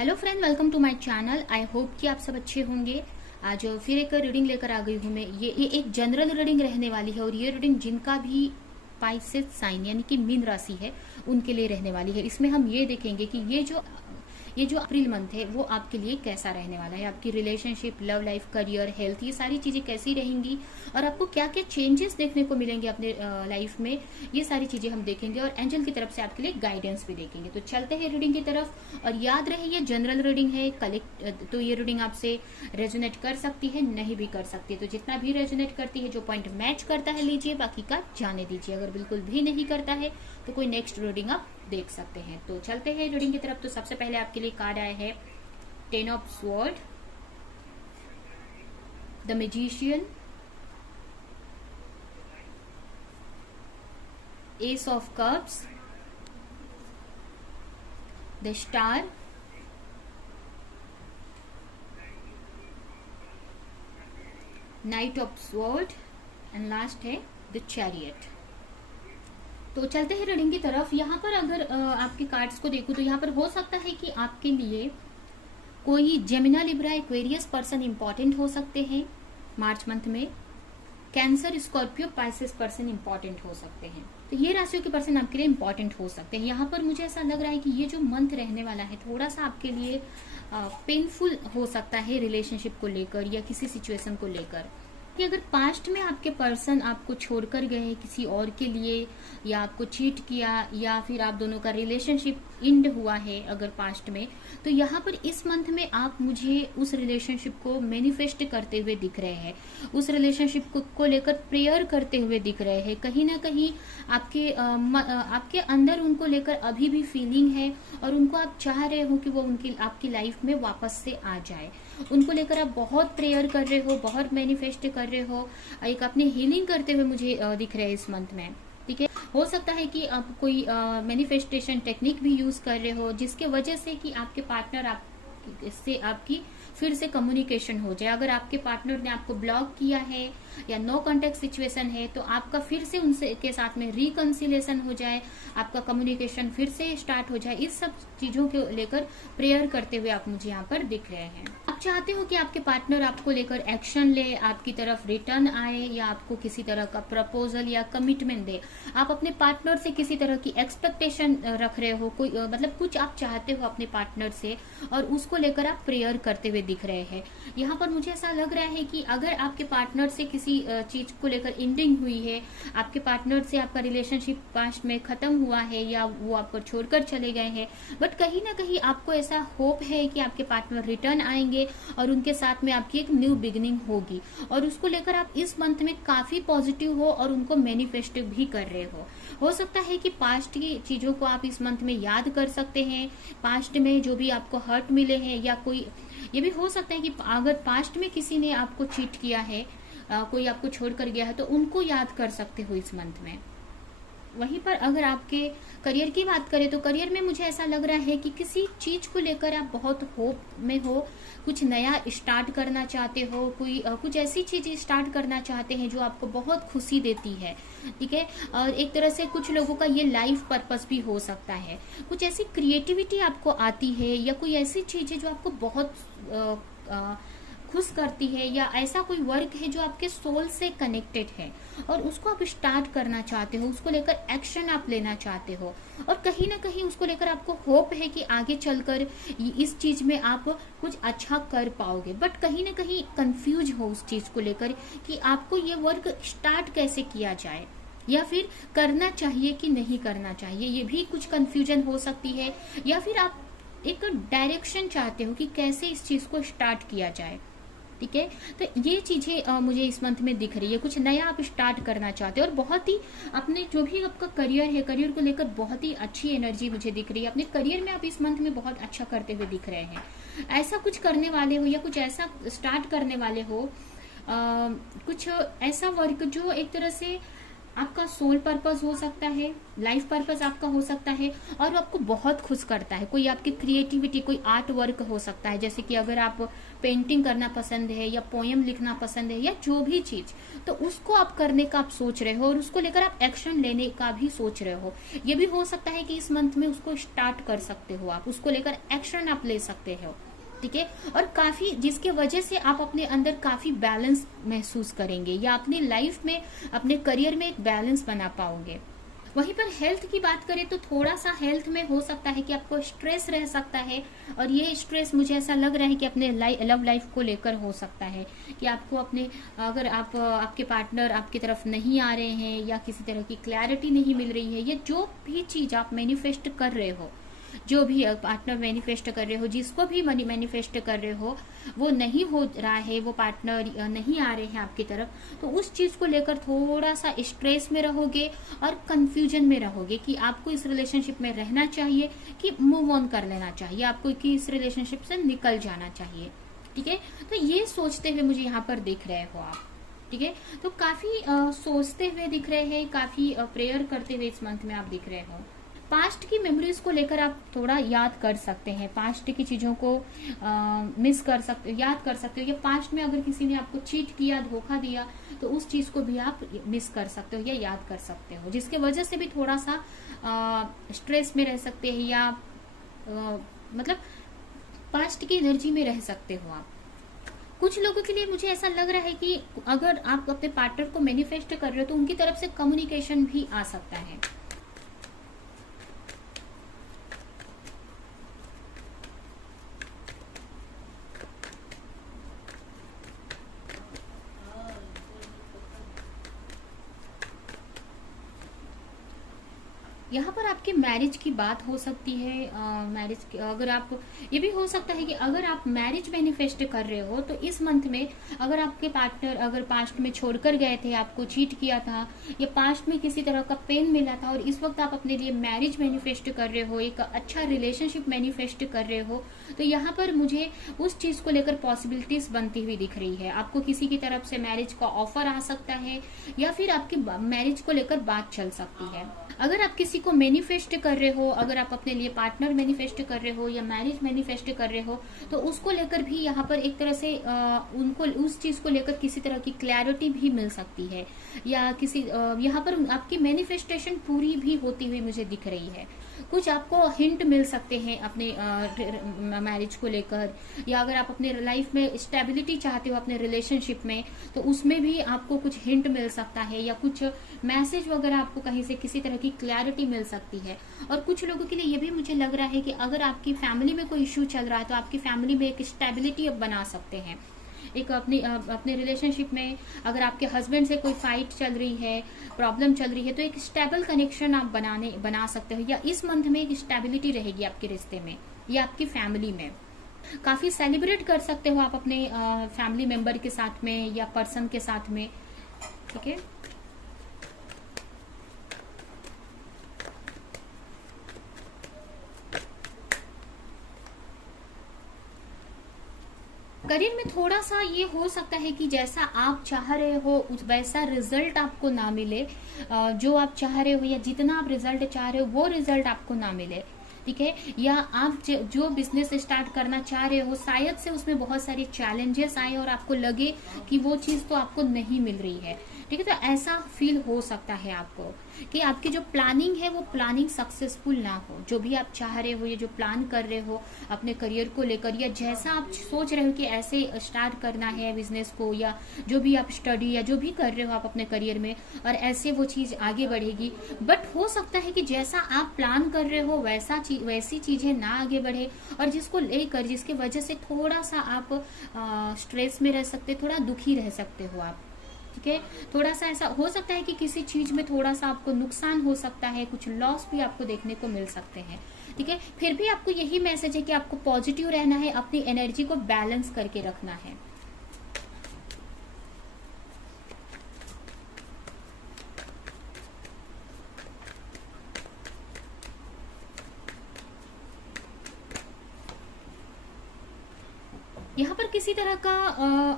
Hello friend, welcome to my channel. I hope कि आप सब अच्छे होंगे। आज फिर एक रीडिंग लेकर आ गई हूँ मैं। ये एक जनरल रीडिंग रहने वाली है और ये रीडिंग जिनका भी पाइसेस साइन यानी कि मीन राशि है उनके लिए रहने वाली है। इसमें हम ये देखेंगे कि ये जो अप्रैल मंथ है वो आपके लिए कैसा रहने वाला है। आपकी relationship, love life, career, health, ये सारी चीजें कैसी रहेंगी और आपको क्या क्या चेंजेस देखने को मिलेंगे अपने लाइफ में, ये सारी चीजें हम देखेंगे और एंजल की तरफ से आपके लिए गाइडेंस भी देखेंगे। तो चलते हैं रीडिंग की तरफ। और याद रहे ये जनरल रीडिंग है, कलेक्ट तो ये रीडिंग आपसे रेजोनेट कर सकती है, नहीं भी कर सकती है। तो जितना भी रेजोनेट करती है, जो पॉइंट मैच करता है लीजिए, बाकी का जाने दीजिए। अगर बिल्कुल भी नहीं करता है तो कोई नेक्स्ट रीडिंग आप देख सकते हैं। तो चलते हैं रीडिंग की तरफ। तो सबसे पहले आपके लिए कार्ड आया है 10 of sword, the magician, S of cups, the star, night of sword and last है द चैरियट। तो चलते हैं रीडिंग की तरफ। यहाँ पर अगर आपके कार्ड्स को देखूं तो यहाँ पर हो सकता है कि आपके लिए कोई जेमिना, लिब्रा, एक्वेरियस पर्सन इंपॉर्टेंट हो सकते हैं मार्च मंथ में। Cancer, Scorpio, Pisces person important हो सकते हैं। तो ये राशियों के पर्सन आपके लिए इंपॉर्टेंट हो सकते हैं। यहाँ पर मुझे ऐसा लग रहा है कि ये जो मंथ रहने वाला है थोड़ा सा आपके लिए पेनफुल हो सकता है रिलेशनशिप को लेकर या किसी सिचुएशन को लेकर। कि अगर पास्ट में आपके पर्सन आपको छोड़कर गए हैं किसी और के लिए, या आपको चीट किया, या फिर आप दोनों का रिलेशनशिप इंड हुआ है अगर पास्ट में, तो यहाँ पर इस मंथ में आप मुझे उस रिलेशनशिप को मैनिफेस्ट करते हुए दिख रहे हैं, उस रिलेशनशिप को लेकर प्रेयर करते हुए दिख रहे हैं। कहीं ना कहीं आपके अंदर उनको लेकर अभी भी फीलिंग है और उनको आप चाह रहे हो कि वो आपकी लाइफ में वापस से आ जाए। उनको लेकर आप बहुत प्रेयर कर रहे हो, बहुत मैनिफेस्ट कर रहे हो, एक अपनी हीलिंग करते हुए मुझे दिख रहे हैं इस मंथ में। ठीक है, हो सकता है कि आप कोई मैनिफेस्टेशन टेक्निक भी यूज कर रहे हो जिसके वजह से कि आपके पार्टनर से आपकी फिर से कम्युनिकेशन हो जाए। अगर आपके पार्टनर ने आपको ब्लॉक किया है या नो कांटेक्ट सिचुएशन है तो आपका फिर से उनसे के साथ में रिकंसिलेशन हो जाए, आपका कम्युनिकेशन फिर से स्टार्ट हो जाए। इस सब चीजों को लेकर प्रेयर करते हुए आप मुझे यहाँ पर दिख रहे हैं। आप चाहते हो कि आपके पार्टनर आपको लेकर एक्शन ले, आपकी तरफ रिटर्न आए, या आपको किसी तरह का प्रपोजल या कमिटमेंट दे। आप अपने पार्टनर से किसी तरह की एक्सपेक्टेशन रख रहे हो, कोई मतलब कुछ आप चाहते हो अपने पार्टनर से और उसको लेकर आप प्रेयर करते हुए दिख रहे हैं। यहाँ पर मुझे ऐसा लग रहा है कि अगर आपके पार्टनर से किसी चीज को लेकर एंडिंग हुई है, आपके पार्टनर से आपका रिलेशनशिप पास्ट में खत्म हुआ है या वो आपको छोड़कर चले गए हैं, बट कहीं ना कहीं आपको ऐसा होप है कि आपके पार्टनर रिटर्न आएंगे और उनके साथ में आपकी एक न्यू बिगिनिंग होगी और उसको लेकर आप इस मंथ में काफी पॉजिटिव हो और उनको मैनिफेस्ट भी कर रहे हो सकता है कि पास्ट की चीजों को आप इस मंथ में याद कर सकते हैं, पास्ट में जो भी आपको हर्ट मिले हैं, या कोई ये भी हो सकता है कि अगर पास्ट में किसी ने आपको चीट किया है, कोई आपको छोड़कर गया है, तो उनको याद कर सकते हो इस मंथ में। वहीं पर अगर आपके करियर की बात करें तो करियर में मुझे ऐसा लग रहा है कि किसी चीज को लेकर आप बहुत होप में हो, कुछ नया स्टार्ट करना चाहते हो, कुछ ऐसी चीज स्टार्ट करना चाहते हैं जो आपको बहुत खुशी देती है। ठीक है, और एक तरह से कुछ लोगों का ये लाइफ पर्पस भी हो सकता है। कुछ ऐसी क्रिएटिविटी आपको आती है या कोई ऐसी चीज है जो आपको बहुत खुश करती है, या ऐसा कोई वर्क है जो आपके सोल से कनेक्टेड है और उसको आप स्टार्ट करना चाहते हो, उसको लेकर एक्शन आप लेना चाहते हो और कहीं ना कहीं उसको लेकर आपको होप है कि आगे चलकर इस चीज में आप कुछ अच्छा कर पाओगे, बट कहीं ना कहीं कंफ्यूज हो उस चीज को लेकर कि आपको ये वर्क स्टार्ट कैसे किया जाए या फिर करना चाहिए कि नहीं करना चाहिए, ये भी कुछ कंफ्यूजन हो सकती है। या फिर आप एक डायरेक्शन चाहते हो कि कैसे इस चीज को स्टार्ट किया जाए। ठीक है, तो ये चीजें मुझे इस मंथ में दिख रही है। कुछ नया आप स्टार्ट करना चाहते हो और बहुत ही अपने जो भी आपका करियर है, करियर को लेकर बहुत ही अच्छी एनर्जी मुझे दिख रही है। अपने करियर में आप इस मंथ में बहुत अच्छा करते हुए दिख रहे हैं। ऐसा कुछ करने वाले हो या कुछ ऐसा स्टार्ट करने वाले हो, कुछ ऐसा वर्क जो एक तरह से आपका सोल पर्पस हो सकता है, लाइफ पर्पस आपका हो सकता है, और आपको बहुत खुश करता है। कोई आपकी क्रिएटिविटी, कोई आर्ट वर्क हो सकता है, जैसे कि अगर आप पेंटिंग करना पसंद है या पोयम लिखना पसंद है या जो भी चीज, तो उसको आप करने का आप सोच रहे हो और उसको लेकर आप एक्शन लेने का भी सोच रहे हो। ये भी हो सकता है कि इस मंथ में उसको स्टार्ट कर सकते हो, आप उसको लेकर एक्शन आप ले सकते हो। ठीक है, और काफी जिसके वजह से आप अपने अंदर काफी बैलेंस महसूस करेंगे, या अपनी लाइफ में, अपने करियर में एक बैलेंस बना पाओगे। वहीं पर हेल्थ की बात करें तो थोड़ा सा हेल्थ में हो सकता है कि आपको स्ट्रेस रह सकता है, और ये स्ट्रेस मुझे ऐसा लग रहा है कि अपने लव लाइफ को लेकर हो सकता है कि आपको अपने, अगर आप आपके पार्टनर आपकी तरफ नहीं आ रहे हैं या किसी तरह की क्लैरिटी नहीं मिल रही है, या जो भी चीज आप मैनिफेस्ट कर रहे हो, जो भी पार्टनर मैनिफेस्ट कर रहे हो, जिसको भी मनी मैनिफेस्ट कर रहे हो, वो नहीं हो रहा है, वो पार्टनर नहीं आ रहे हैं आपकी तरफ, तो उस चीज को लेकर थोड़ा सा स्ट्रेस में रहोगे और कंफ्यूजन में रहोगे कि आपको इस रिलेशनशिप में रहना चाहिए कि मूव ऑन कर लेना चाहिए, आपको कि इस रिलेशनशिप से निकल जाना चाहिए। ठीक है, तो ये सोचते हुए मुझे यहाँ पर दिख रहे हो आप। ठीक है, तो काफी सोचते हुए दिख रहे हैं, काफी प्रेयर करते हुए इस मंथ में आप दिख रहे हो। पास्ट की मेमोरीज को लेकर आप थोड़ा याद कर सकते हैं, पास्ट की चीजों को मिस कर सकते, याद कर सकते हो, या पास्ट में अगर किसी ने आपको चीट किया, धोखा दिया, तो उस चीज को भी आप मिस कर सकते हो या याद कर सकते हो, जिसके वजह से भी थोड़ा सा स्ट्रेस में रह सकते हैं, या मतलब पास्ट की एनर्जी में रह सकते हो आप। कुछ लोगों के लिए मुझे ऐसा लग रहा है कि अगर आप अपने पार्टनर को मैनिफेस्ट कर रहे हो तो उनकी तरफ से कम्युनिकेशन भी आ सकता है। यहाँ पर आपकी मैरिज की बात हो सकती है। मैरिज अगर आप, ये भी हो सकता है कि अगर आप मैरिज मैनिफेस्ट कर रहे हो तो इस मंथ में अगर आपके पार्टनर अगर पास्ट में छोड़कर गए थे, आपको चीट किया था, या पास्ट में किसी तरह का पेन मिला था, और इस वक्त आप अपने लिए मैरिज मैनिफेस्ट कर रहे हो, एक अच्छा रिलेशनशिप मैनिफेस्ट कर रहे हो, तो यहाँ पर मुझे उस चीज को लेकर पॉसिबिलिटीज बनती हुई दिख रही है। आपको किसी की तरफ से मैरिज का ऑफर आ सकता है, या फिर आपकी मैरिज को लेकर बात चल सकती है। अगर आप किसी को मैनिफेस्ट कर रहे हो, अगर आप अपने लिए पार्टनर मैनिफेस्ट कर रहे हो या मैरिज मैनिफेस्ट कर रहे हो, तो उसको लेकर भी यहाँ पर एक तरह से उनको उस चीज को लेकर किसी तरह की क्लैरिटी भी मिल सकती है, या किसी यहाँ पर आपकी मैनिफेस्टेशन पूरी भी होती हुई मुझे दिख रही है। कुछ आपको हिंट मिल सकते हैं अपने मैरिज को लेकर, या अगर आप अपने लाइफ में स्टेबिलिटी चाहते हो अपने रिलेशनशिप में, तो उसमें भी आपको कुछ हिंट मिल सकता है, या कुछ मैसेज वगैरह आपको कहीं से किसी तरह की क्लैरिटी मिल सकती है। और कुछ लोगों के लिए ये भी मुझे लग रहा है कि अगर आपकी फैमिली में कोई इश्यू चल रहा है तो आपकी फैमिली में एक स्टेबिलिटी अब बना सकते हैं। एक अपने रिलेशनशिप में अगर आपके हस्बैंड से कोई फाइट चल रही है, प्रॉब्लम चल रही है, तो एक स्टेबल कनेक्शन आप बना सकते हो, या इस मंथ में एक स्टेबिलिटी रहेगी आपके रिश्ते में या आपकी फैमिली में। काफी सेलिब्रेट कर सकते हो आप अपने फैमिली मेंबर के साथ में या पर्सन के साथ में। ठीक है, करियर में थोड़ा सा ये हो सकता है कि जैसा आप चाह रहे हो वैसा रिजल्ट आपको ना मिले, जो आप चाह रहे हो या जितना आप रिजल्ट चाह रहे हो वो रिजल्ट आपको ना मिले। ठीक है, या आप जो बिजनेस स्टार्ट करना चाह रहे हो शायद से उसमें बहुत सारी चैलेंजेस आए और आपको लगे कि वो चीज तो आपको नहीं मिल रही है। ठीक है, तो ऐसा फील हो सकता है आपको कि आपकी जो प्लानिंग है वो प्लानिंग सक्सेसफुल ना हो। जो भी आप चाह रहे हो या जो प्लान कर रहे हो अपने करियर को लेकर, या जैसा आप सोच रहे हो कि ऐसे स्टार्ट करना है बिजनेस को, या जो भी आप स्टडी या जो भी कर रहे हो आप अपने करियर में, और ऐसे वो चीज आगे बढ़ेगी। बट हो सकता है कि जैसा आप प्लान कर रहे हो वैसी चीजें ना आगे बढ़े, और जिसको लेकर जिसकी वजह से थोड़ा सा आप स्ट्रेस में रह सकते, थोड़ा दुखी रह सकते हो आप। ठीक है, थोड़ा सा ऐसा हो सकता है कि किसी चीज में थोड़ा सा आपको नुकसान हो सकता है, कुछ लॉस भी आपको देखने को मिल सकते हैं। ठीक है, फिर भी आपको यही मैसेज है कि आपको पॉजिटिव रहना है, अपनी एनर्जी को बैलेंस करके रखना है। यहाँ पर किसी तरह का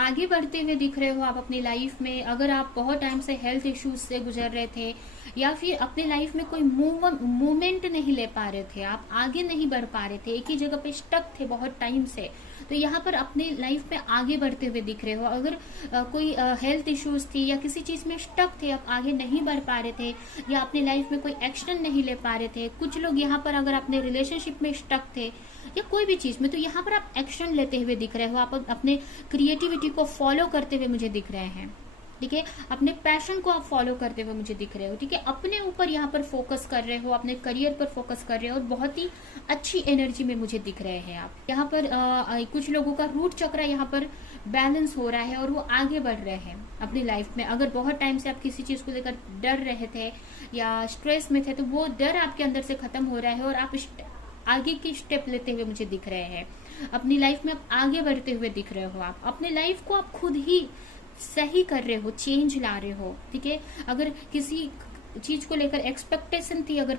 आगे बढ़ते हुए दिख रहे हो आप अपनी लाइफ में। अगर आप बहुत टाइम से हेल्थ इश्यूज से गुजर रहे थे या फिर अपने लाइफ में कोई मूवमेंट नहीं ले पा रहे थे, आप आगे नहीं बढ़ पा रहे थे, एक ही जगह पे स्टक थे बहुत टाइम से, तो यहाँ पर अपनी लाइफ में आगे बढ़ते हुए दिख रहे हो। अगर कोई हेल्थ इश्यूज थी या किसी चीज में स्टक थे, आप आगे नहीं बढ़ पा रहे थे या अपनी लाइफ में कोई एक्शन नहीं ले पा रहे थे, कुछ लोग यहाँ पर अगर अपने रिलेशनशिप में स्टक थे या कोई भी चीज में, तो यहाँ पर आप एक्शन लेते हुए दिख रहे हो। आप अपने क्रिएटिविटी को फॉलो करते हुए मुझे दिख रहे हैं, ठीक है। अपने पैशन को आप फॉलो करते हुए मुझे दिख रहे हो, ठीक है। अपने ऊपर यहाँ पर फोकस कर रहे हो, अपने करियर पर फोकस कर रहे हो और बहुत ही अच्छी एनर्जी में मुझे दिख रहे हैं आप। यहाँ पर कुछ लोगों का रूट चक्र यहाँ पर बैलेंस हो रहा है और वो आगे बढ़ रहे हैं अपनी लाइफ में। अगर बहुत टाइम से आप किसी चीज को लेकर डर रहे थे या स्ट्रेस में थे, तो वो डर आपके अंदर से खत्म हो रहा है और आप आगे की स्टेप लेते हुए मुझे दिख रहे हैं। अपनी लाइफ में आप आगे बढ़ते हुए दिख रहे हो। आप अपने लाइफ को आप खुद ही सही कर रहे हो, चेंज ला रहे हो, ठीक है। अगर किसी चीज को लेकर एक्सपेक्टेशन थी अगर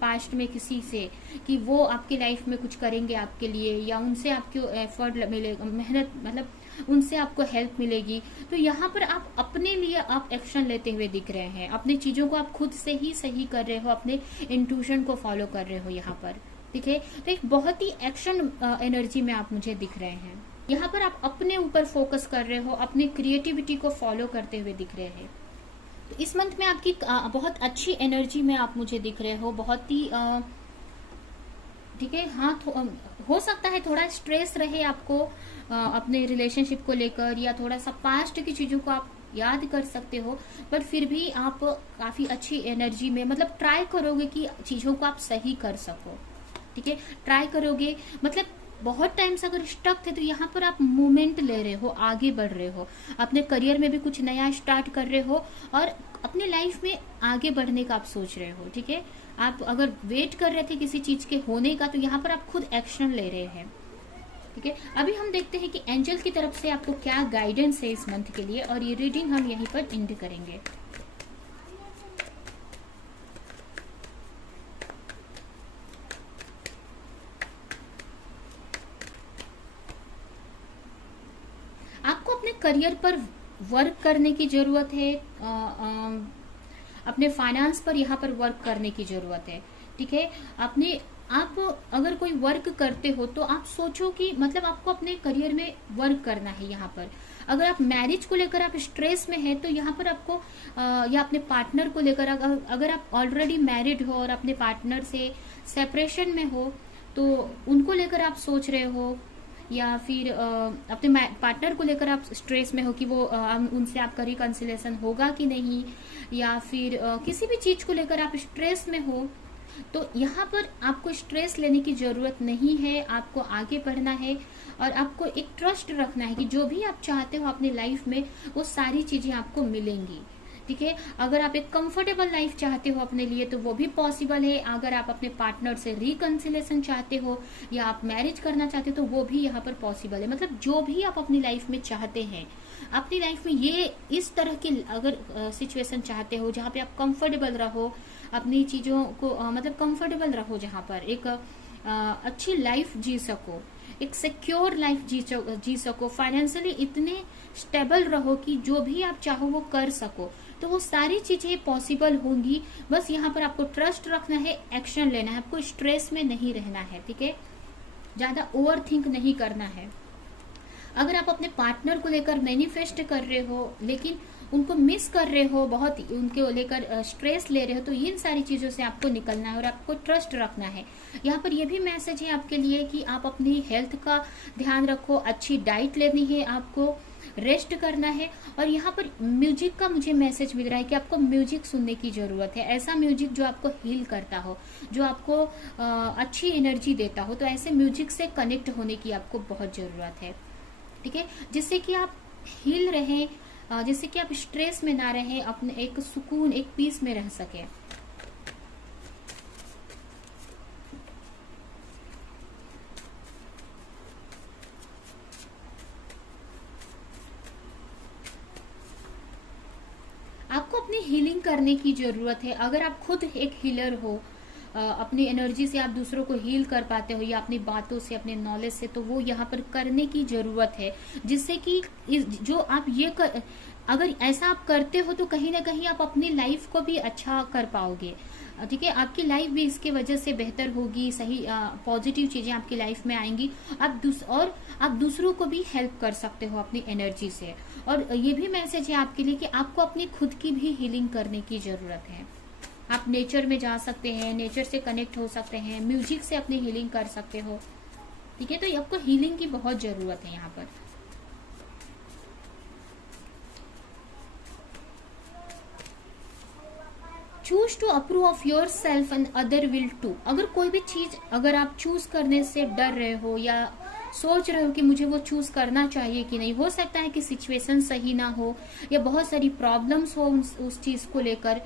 पास्ट में किसी से कि वो आपकी लाइफ में कुछ करेंगे आपके लिए या उनसे आपको एफर्ट मिलेगा, मेहनत मतलब उनसे आपको हेल्प मिलेगी, तो यहाँ पर आप अपने लिए आप एक्शन लेते हुए दिख रहे हैं। अपनी चीजों को आप खुद से ही सही कर रहे हो, अपने इंट्यूशन को फॉलो कर रहे हो यहाँ पर, ठीक है। तो एक बहुत ही एक्शन एनर्जी में आप मुझे दिख रहे हैं। यहाँ पर आप अपने ऊपर फोकस कर रहे हो, अपनी क्रिएटिविटी को फॉलो करते हुए दिख रहे हैं। तो इस मंथ में आपकी बहुत अच्छी एनर्जी में आप मुझे दिख रहे हो, बहुत ही ठीक है। हाँ, हो सकता है थोड़ा स्ट्रेस रहे आपको अपने रिलेशनशिप को लेकर या थोड़ा सा पास्ट की चीजों को आप याद कर सकते हो, बट फिर भी आप काफी अच्छी एनर्जी में मतलब ट्राई करोगे कि चीजों को आप सही कर सको, ठीक है। ट्राई करोगे मतलब बहुत टाइम से अगर स्टक थे तो यहाँ पर आप मूवमेंट ले रहे हो, आगे बढ़ रहे हो, अपने करियर में भी कुछ नया स्टार्ट कर रहे हो और अपने लाइफ में आगे बढ़ने का आप सोच रहे हो, ठीक है। आप अगर वेट कर रहे थे किसी चीज के होने का, तो यहाँ पर आप खुद एक्शन ले रहे हैं, ठीक है। अभी हम देखते हैं कि एंजल की तरफ से आपको क्या गाइडेंस है इस मंथ के लिए, और ये रीडिंग हम यहीं पर एंड करेंगे। आपको अपने करियर पर वर्क करने की जरूरत है, अपने फाइनेंस पर यहाँ पर वर्क करने की जरूरत है, ठीक है। आप अगर कोई वर्क करते हो तो आप सोचो कि मतलब आपको अपने करियर में वर्क करना है यहाँ पर। अगर आप मैरिज को लेकर आप स्ट्रेस में है तो यहाँ पर आपको या अपने पार्टनर को लेकर अगर आप ऑलरेडी मैरिड हो और अपने पार्टनर से सेपरेशन में हो तो उनको लेकर आप सोच रहे हो, या फिर अपने पार्टनर को लेकर आप स्ट्रेस में हो कि वो उनसे आपका रिकंसिलेशन होगा कि नहीं, या फिर किसी भी चीज को लेकर आप स्ट्रेस में हो, तो यहाँ पर आपको स्ट्रेस लेने की जरूरत नहीं है। आपको आगे बढ़ना है और आपको एक ट्रस्ट रखना है कि जो भी आप चाहते हो अपनी लाइफ में वो सारी चीजें आपको मिलेंगी, ठीक है। अगर आप एक कंफर्टेबल लाइफ चाहते हो अपने लिए तो वो भी पॉसिबल है। अगर आप अपने पार्टनर से रिकंसिलेशन चाहते हो या आप मैरिज करना चाहते हो तो वो भी यहाँ पर पॉसिबल है। मतलब जो भी आप अपनी लाइफ में चाहते हैं, अपनी लाइफ में ये इस तरह की अगर सिचुएशन चाहते हो जहाँ पे आप कंफर्टेबल रहो, अपनी चीजों को मतलब कंफर्टेबल रहो, जहाँ पर एक अच्छी लाइफ जी सको, एक सिक्योर लाइफ जी सको, फाइनेंशियली इतने स्टेबल रहो कि जो भी आप चाहो वो कर सको, तो वो सारी चीजें पॉसिबल होंगी। बस यहाँ पर आपको ट्रस्ट रखना है, एक्शन लेना है, आपको स्ट्रेस में नहीं रहना है, ठीक है। ज्यादा ओवर थिंक नहीं करना है। अगर आप अपने पार्टनर को लेकर मैनिफेस्ट कर रहे हो लेकिन उनको मिस कर रहे हो, बहुत उनके लेकर स्ट्रेस ले रहे हो, तो इन सारी चीजों से आपको निकलना है और आपको ट्रस्ट रखना है। यहाँ पर यह भी मैसेज है आपके लिए कि आप अपनी हेल्थ का ध्यान रखो, अच्छी डाइट लेनी है, आपको रेस्ट करना है। और यहाँ पर म्यूजिक का मुझे मैसेज मिल रहा है कि आपको म्यूजिक सुनने की जरूरत है, ऐसा म्यूजिक जो आपको हील करता हो, जो आपको अच्छी एनर्जी देता हो। तो ऐसे म्यूजिक से कनेक्ट होने की आपको बहुत जरूरत है, ठीक है, जिससे कि आप हील रहें, जिससे कि आप स्ट्रेस में ना रहें, अपने एक सुकून, एक पीस में रह सके। आपको अपनी हीलिंग करने की जरूरत है। अगर आप खुद एक हीलर हो अपनी एनर्जी से आप दूसरों को हील कर पाते हो या अपनी बातों से, अपने नॉलेज से, तो वो यहाँ पर करने की जरूरत है। जिससे कि जो आप अगर ऐसा आप करते हो तो कहीं ना कहीं आप अपनी लाइफ को भी अच्छा कर पाओगे। ठीक है, आपकी लाइफ भी इसके वजह से बेहतर होगी, सही पॉजिटिव चीजें आपकी लाइफ में आएंगी। आप दूसरों को भी हेल्प कर सकते हो अपनी एनर्जी से। और ये भी मैसेज है आपके लिए कि आपको अपनी खुद की भी हीलिंग करने की जरूरत है। आप नेचर में जा सकते हैं, नेचर से कनेक्ट हो सकते हैं, म्यूजिक से अपनी हीलिंग कर सकते हो। ठीक है, तो आपको हीलिंग की बहुत जरूरत है यहाँ पर। Choose to approve of your self and other will to. अगर कोई भी चीज अगर आप चूज करने से डर रहे हो या सोच रहे हो कि मुझे वो चूज करना चाहिए कि नहीं, हो सकता है कि सिचुएशन सही ना हो या बहुत सारी प्रॉब्लम्स हो उस चीज को लेकर,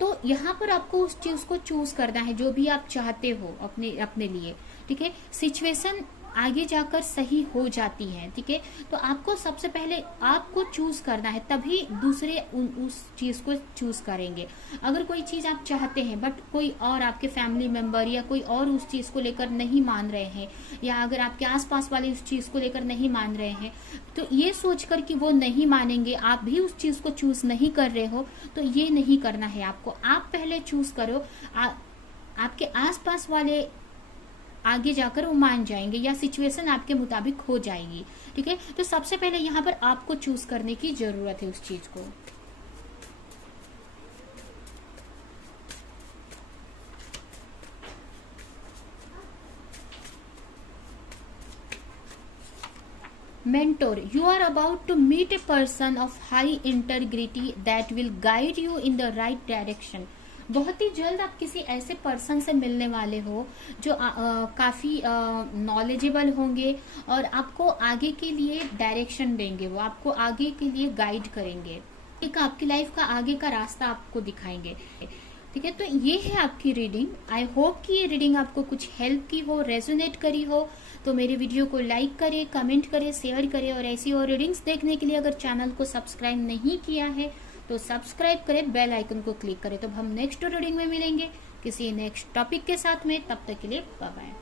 तो यहाँ पर आपको उस चीज को चूज करना है जो भी आप चाहते हो अपने लिए। ठीक है, सिचुएशन आगे जाकर सही हो जाती है। ठीक है, तो आपको सबसे पहले आपको चूज करना है, तभी दूसरे उस चीज को चूज करेंगे। अगर कोई चीज आप चाहते हैं बट कोई और आपके फैमिली मेंबर या कोई और उस चीज को लेकर नहीं मान रहे हैं, या अगर आपके आसपास वाले उस चीज को लेकर नहीं मान रहे हैं, तो ये सोचकर कि वो नहीं मानेंगे, आप भी उस चीज को चूज नहीं कर रहे हो, तो ये नहीं करना है आपको। आप पहले चूज करो, आपके आसपास वाले आगे जाकर वो मान जाएंगे या सिचुएशन आपके मुताबिक हो जाएगी। ठीक है, तो सबसे पहले यहाँ पर आपको चूज करने की जरूरत है उस चीज को। Mentor, you are about to meet a person of high integrity that will guide you in the right direction. बहुत ही जल्द आप किसी ऐसे पर्सन से मिलने वाले हो जो काफी नॉलेजेबल होंगे और आपको आगे के लिए डायरेक्शन देंगे, वो आपको आगे के लिए गाइड करेंगे, एक आपकी लाइफ का आगे का रास्ता आपको दिखाएंगे। ठीक है, तो ये है आपकी रीडिंग। आई होप कि ये रीडिंग आपको कुछ हेल्प की हो, रेजोनेट करी हो। तो मेरे वीडियो को लाइक करें, कमेंट करें, शेयर करें, और ऐसी और रीडिंग्स देखने के लिए अगर चैनल को सब्सक्राइब नहीं किया है तो सब्सक्राइब करें, बेल आइकन को क्लिक करें। तो हम नेक्स्ट रीडिंग में मिलेंगे किसी नेक्स्ट टॉपिक के साथ में। तब तक के लिए बाय बाय।